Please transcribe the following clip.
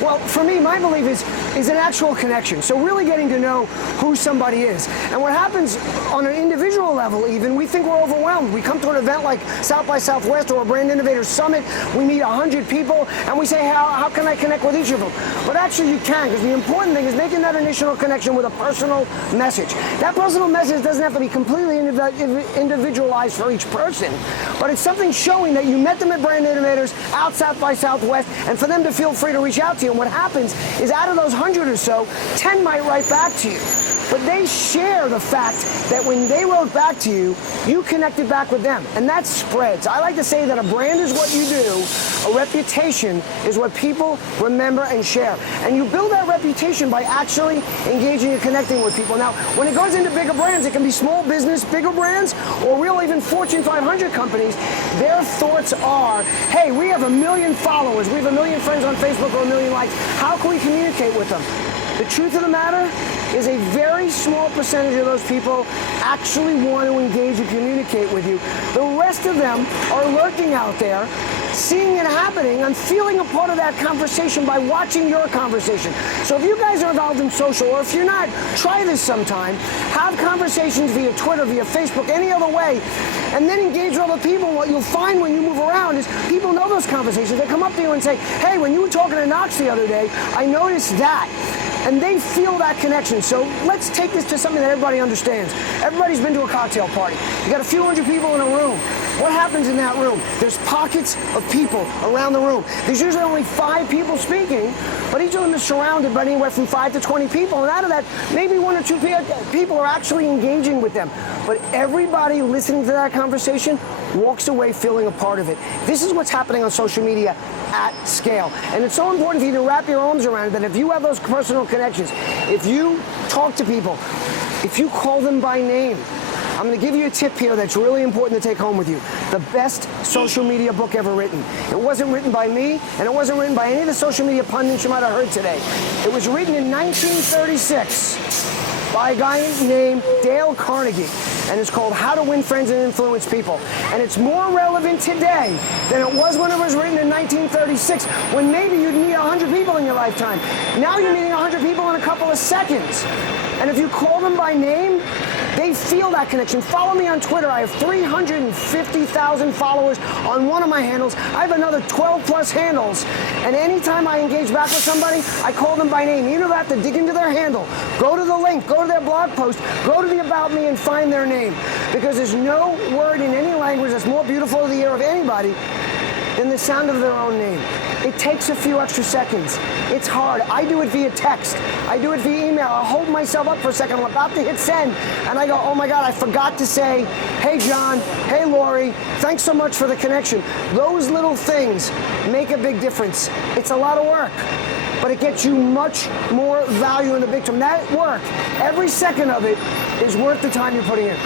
Well, for me, my belief is an actual connection. So really getting to know who somebody is. And what happens on an individual level even, we think we're overwhelmed. We come to an event like South by Southwest or a Brand Innovators Summit, we meet 100 people, and we say, how can I connect with each of them? But actually you can, because the important thing is making that initial connection with a personal message. That personal message doesn't have to be completely individualized for each person, but it's something showing that you met them at Brand Innovators out South by Southwest, and for them to feel free to reach out to you. And what happens is out of those 100 or so, 10 might write back to you. But they share the fact that when they wrote back to you, you connected back with them. And that spreads. I like to say that a brand is what you do, a reputation is what people remember and share. And you build that reputation by actually engaging and connecting with people. Now, when it goes into bigger brands, it can be small business, bigger brands, or real even Fortune 500 companies. Their thoughts are, hey, we have 1 million followers, we have 1 million friends on Facebook or 1 million likes. How can we communicate with them? The truth of the matter is a very small percentage of those people actually want to engage and communicate with you. The rest of them are lurking out there, seeing it happening and feeling a part of that conversation by watching your conversation. So if you guys are involved in social, or if you're not, try this sometime. Have conversations via Twitter, via Facebook, any other way, and then engage with other people. What you'll find when you move around is people know those conversations. They come up to you and say, hey, when you were talking to Knox the other day, I noticed that. And they feel that connection. So let's take this to something that everybody understands. Everybody's been to a cocktail party. You got a few hundred people in a room. What happens in that room? There's pockets of people around the room. There's usually only 5 people speaking, but each of them is surrounded by anywhere from 5 to 20 people. And out of that, maybe 1 or 2 people are actually engaging with them. But everybody listening to that conversation walks away feeling a part of it. This is what's happening on social media at scale. And it's so important for you to wrap your arms around it that if you have those personal connections, if you talk to people, if you call them by name, I'm going to give you a tip here that's really important to take home with you. The best social media book ever written. It wasn't written by me, and it wasn't written by any of the social media pundits you might have heard today. It was written in 1936 by a guy named Dale Carnegie, and it's called How to Win Friends and Influence People. And it's more relevant today than it was when it was written in 1936, when maybe you'd meet 100 people in your lifetime. Now you're meeting 100 people in a couple of seconds. And if you call them by name, they feel that connection. Follow me on Twitter. I have 350,000 followers on one of my handles. I have another 12 plus handles. And anytime I engage back with somebody, I call them by name. Even if I have to dig into their handle, go to the link, go to their blog post, go to the About Me and find their name. Because there's no word in any language that's more beautiful to the ear of anybody than the sound of their own name. It takes a few extra seconds. It's hard. I do it via text. I do it via email. I'll hold myself up for a second. I'm about to hit send, and I go, oh my God, I forgot to say, hey John, hey Lori, thanks so much for the connection. Those little things make a big difference. It's a lot of work, but it gets you much more value in the big term. That work, every second of it is worth the time you're putting in.